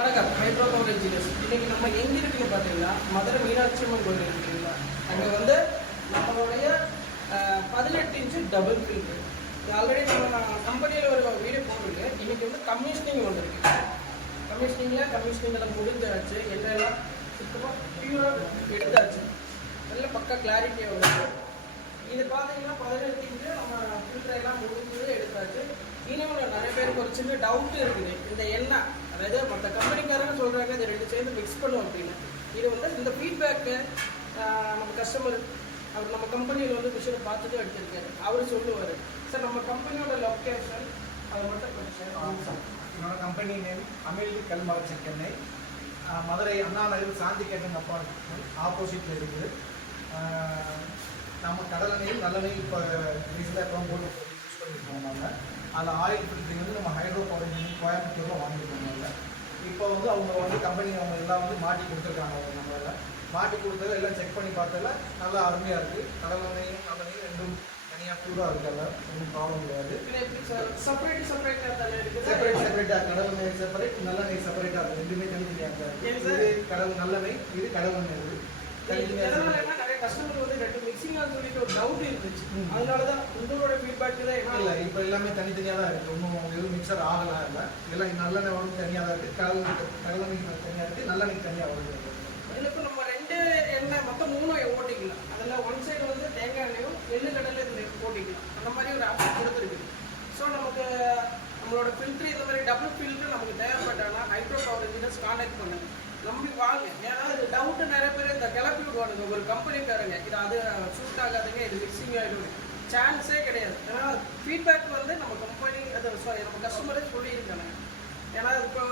வணக்கம். ஹைட்ரோபவர் இன்ஜினியர்ஸ். இன்னைக்கு நம்ம எங்க இருக்குன்னு பார்த்தீங்கன்னா மதுரை மீனாட்சி அம்மன் கோயில் இருக்குங்களா, அங்கே வந்து நம்மளுடைய 18 இன்ச்சு டபுள் ஃபில்டர். ஆல்ரெடி நம்ம கம்பெனியில் ஒரு வீடியோ போட்டுருக்கு. இன்னைக்கு வந்து கமிஷனிங் வந்துருக்கு. கமிஷனிங்கில் முடிஞ்சாச்சு. எல்லாம் சுத்தமாக பியூராக எடுத்தாச்சு. நல்ல பக்கா கிளாரிட்டியாக வருது. இது பார்த்தீங்கன்னா 18 இன்ச்சு நம்ம ஃபில்டர் எல்லாம் முடிஞ்சது எடுத்தாச்சு. இன்னும் நிறைய பேருக்கு ஒரு சின்ன டவுட் இருக்குது. இந்த எண்ணெய், அதாவது மற்ற கம்பெனிக்காரங்க சொல்கிறாங்க இது ரெண்டு சேர்ந்து மிக்ஸ் பண்ணும் அப்படின்னு. இது வந்து இந்த ஃபீட்பேக்கு நம்ம கஸ்டமர் அவர் நம்ம கம்பெனியில் வந்து மிஷினை பார்த்துட்டு எடுத்திருக்காரு. அவர் சொல்லுவார், சார் நம்ம கம்பெனியோட லொக்கேஷன் அதை மட்டும் கொஞ்சம். என்னோட company name amyl கல்மரச்செக்கெண்ணெய். Madurai Anna Nagar சாந்தி கேட்டரிங் அப்பார்ட்மெண்ட் ஆப்போசிட்டில் இருக்குது. நம்ம கடலெண்ணெயும் நல்லெண்ணெயும் இப்போ ரீசெண்டாக இப்போ போட்டு யூஸ் பண்ணியிருக்கோம். நாங்கள் அதில் ஆயில் ஃபில்டரிங் வந்து நம்ம ஹைட்ரோபவர் இன்ஜினியரிங் கோயம்புத்தூரில் வாங்கியிருக்கோம். இப்போ வந்து அவங்க வந்து கம்பெனி அவங்க எல்லாம் வந்து மாட்டி கொடுத்துருக்காங்க. நம்மள மாட்டி கொடுத்ததில் எல்லாம் செக் பண்ணி பார்த்ததில்ல நல்லா அருமையாக இருக்குது. கடலெண்ணெயும் நல்லெண்ணெயும் ரெண்டும் தனியாக ப்யூராக இருக்காங்க, ஒன்றும் ப்ராப்ளம் கிடையாது. செப்பரேட்டாக கடலெண்ணெய் செப்பரேட், நல்லெண்ணெய் செப்பரேட்டாக இருக்குது. ரெண்டுமே தனித்தனியாக இருக்குது. இது கடல் நல்லெண்ணெய், இது கடலெண்ணெய் இருக்குது. நிறைய கஸ்டமர் வந்து ரெண்டு மிக்சிங் சொல்லிட்டு ஒரு டவுட் இருந்துச்சு. அதனாலதான் உங்களோட ஃபீட்பேக் தான் இல்லை. இப்போ எல்லாமே தனித்தனியாக தான் இருக்குது. ஒன்றும் எதுவும் மிக்சர் ஆகலாம் இல்லை. இதெல்லாம் நல்லெண்ணெய் வந்து தனியாக தான் இருக்குது. கடலெண்ணெய் தனியாக இருக்குது, நல்லெண்ணெய் தனியாக வருது. இதில் இப்போ நம்ம ரெண்டு எண்ணெய் மொத்தம் 3 ஓட்டிக்கலாம். அதில் ஒன் சைடு வந்து தேங்காய் எண்ணெயும் எள்ளு கடலை இதில் ஓட்டிக்கலாம். அந்த மாதிரி ஒரு ஆப்ஷன் கொடுத்துருக்கு. ஸோ நமக்கு நம்மளோட ஃபில்ட்ரு இந்த மாதிரி டபுள் ஃபில்ட்ரு நமக்கு தேவைப்பட்டாங்கன்னா ஹைட்ரோபவர் இன்ஜினியர்ஸ் கான்டாக்ட் பண்ணுங்க, நம்பி வாங்க. ஏன்னா இது டவுட்டு நிறைய பேர் இந்த கிளப்பி விடுவானுங்க ஒரு கம்பெனிக்காரங்க. இது அது சூட் ஆகாதுங்க, இது மிக்சிங் ஆகிடும், சான்ஸே கிடையாது. ஏன்னா ஃபீட்பேக் வந்து நம்ம கம்பெனி அது நம்ம கஸ்டமரே சொல்லியிருக்காங்க. ஏன்னா இப்போ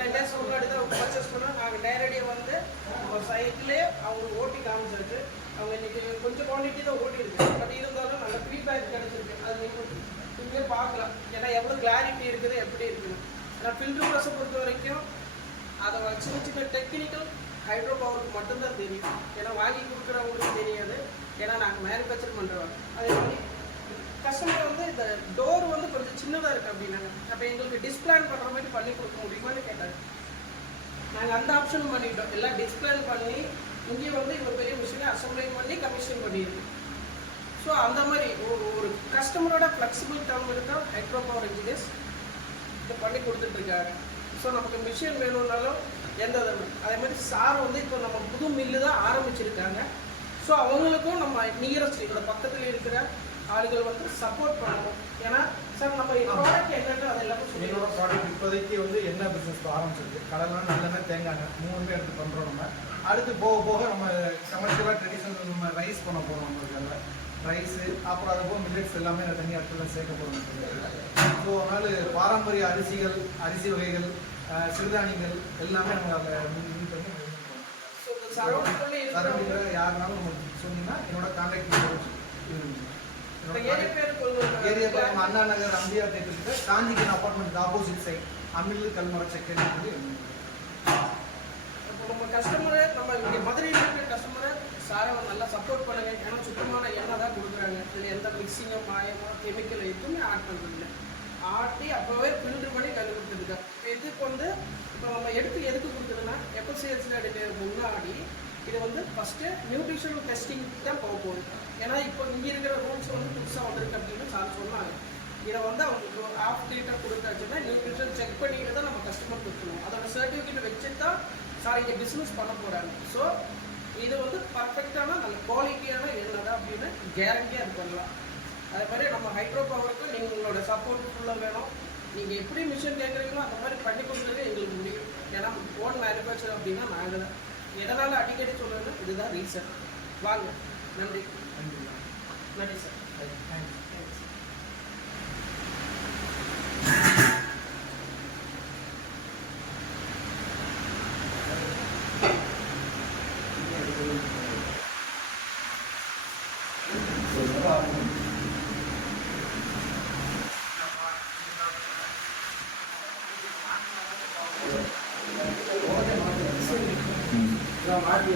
10 days முன்னாடி தான் பர்ச்சேஸ் பண்ணோம். நாங்கள் நேரடியாக வந்து நம்ம சைட்லேயே அவங்க ஓட்டி காமிச்சிருக்கு. அவங்க இன்றைக்கி கொஞ்சம் குவான்டிட்டி தான் ஓட்டி இருக்கு. பட் இருந்தாலும் நல்ல ஃபீட்பேக் கிடைச்சிருக்கு. அது நீங்களே பார்க்கலாம். ஏன்னா எவ்வளோ கிளாரிட்டி இருக்குது, எப்படி இருக்குது. ஏன்னா ஃபில்டர் ப்ரெஸ்ஸை பொறுத்த வரைக்கும் அதை சின்ன சின்ன டெக்னிக்கல் ஹைட்ரோபவருக்கு மட்டும்தான் தெரியும். ஏன்னா வாங்கி கொடுக்குறவங்களுக்கு தெரியாது. ஏன்னா நாங்கள் மேனுஃபேக்சர் பண்ணுறோம். அதே மாதிரி கஸ்டமர் வந்து இந்த டோர் வந்து கொஞ்சம் சின்னதாக இருக்குது அப்படின்னாங்க. அப்போ எங்களுக்கு டிஸ்பிளான் பண்ணுற மாதிரி பண்ணி கொடுக்க முடியுமான்னு கேட்டாங்க. நாங்கள் அந்த ஆப்ஷனும் பண்ணிட்டோம். எல்லாம் டிஸ்பிளான் பண்ணி இங்கேயும் வந்து இப்போ பெரிய மிஷினை அசம்பிளிங் பண்ணி கமிஷன் பண்ணியிருக்கு. ஸோ அந்த மாதிரி ஒரு கஸ்டமரோட ஃப்ளெக்சிபிள் டேர்ம் இருந்தால் ஹைட்ரோபவர் இன்ஜினியர்ஸ் இதை பண்ணி கொடுத்துட்ருக்காங்க. ஸோ நமக்கு மிஷின் வேணும்னாலும் எந்த அதே மாதிரி சார் வந்து இப்போ நம்ம புது மில்லு தான் ஆரம்பிச்சிருக்காங்க. ஸோ அவங்களுக்கும் நம்ம நியரஸ்ட் இதோட பக்கத்தில் இருக்கிற ஆளுகள் வந்து சப்போர்ட் பண்ணணும். ஏன்னா சார் நம்ம ப்ராடக்ட் என்னென்னு அது எல்லாமே என்னோட ப்ராடக்ட் இப்போதைக்கு வந்து என்ன பிஸ்னஸ் ஆரம்பிச்சிருக்கு. கடலாம் நல்லெண்ணெய் தேங்காய் மூணுமே எடுத்து பண்ணுறோம். நம்ம அடுத்து போக போக நம்ம கமர்ஷியலாக ட்ரெடிஷ்னல் நம்ம ரைஸ் பண்ண போகிறோம். நம்மளுக்கு ரைஸு அப்புறம் அது போக மில்லட்ஸ் எல்லாமே தனியாக இடத்துல சேர்க்க போகிறோம். ஸோ அதனால் பாரம்பரிய அரிசிகள், அரிசி வகைகள், சிறுதானியங்கள் எல்லாமே நம்ம அதில் சரௌண்டிங்கில் யாருனாலும் நம்ம சொன்னீங்கன்னா என்னோட கான்டாக்ட் ஏரியா பேர் அண்ணா நகர் அம்பியா தேட்டருக்கு காந்திகன் அப்பார்ட்மெண்ட் ஆப்போசிட் சைட் அமில் கல்மரச்செக்கெண்ணெய். இப்போ நம்ம கஸ்டமரை நம்ம இங்கே மதுரையில் இருக்கிற கஸ்டமரை சாரை நல்லா சப்போர்ட் பண்ணுங்க. ஏன்னா சுத்தமான எண்ணெய் தான் கொடுக்குறாங்க. இதில் எந்த மிக்சிங்கோ மாயமோ கெமிக்கல் எதுவுமே ஆட் பண்ணுறதில்லை. ஆட்டி அப்போவே ஃபில்டர் பண்ணி கல் கொடுத்துருக்காங்க. இதுக்கு வந்து இப்போ நம்ம எதுக்கு கொடுக்குறதுன்னா எஃப்எஸ்சிஎஸ்ல எடுக்கிற முன்னாடி இது வந்து ஃபஸ்ட்டு நியூட்ரிஷனல் டெஸ்டிங் தான் போக போகுது. ஏன்னா இப்போ இங்கே இருக்கிற ரூல்ஸ் வந்து புதுசாக வந்திருக்கு அப்படின்னு சார் சொன்னாங்க. இதை வந்து அவங்களுக்கு ஆஃப் லிட்டர் கொடுத்தாச்சுன்னா நியூட்ரிஷன் செக் பண்ணிட்டு தான் நம்ம கஸ்டமர் கொடுக்கணும். அதோட சர்டிஃபிகேட் வச்சு தான் சார் இங்கே பிஸ்னஸ் பண்ண போகிறாங்க. ஸோ இது வந்து பர்ஃபெக்டான நல்ல குவாலிட்டியான எண்ணெய் தான் அப்படின்னு கேரண்டியாக இது பண்ணலாம். அதே மாதிரி நம்ம ஹைட்ரோபவருக்கு நீங்கள் உங்களோட சப்போர்ட் ஃபுல்லாக வேணும். நீங்கள் எப்படி மிஷின் கேட்குறீங்களோ அந்த மாதிரி பண்ணி கொடுக்குறது எங்களுக்கு முடியும். ஏன்னா ஓன் மேனுஃபேக்சர் அப்படின்னா நாங்கள் தான். எதனால் அடிக்கடி சொல்லுறது இதுதான் ரீசன். வாங்க. நன்றி நன்றி சார். தேங்க்யூ. மாற்றி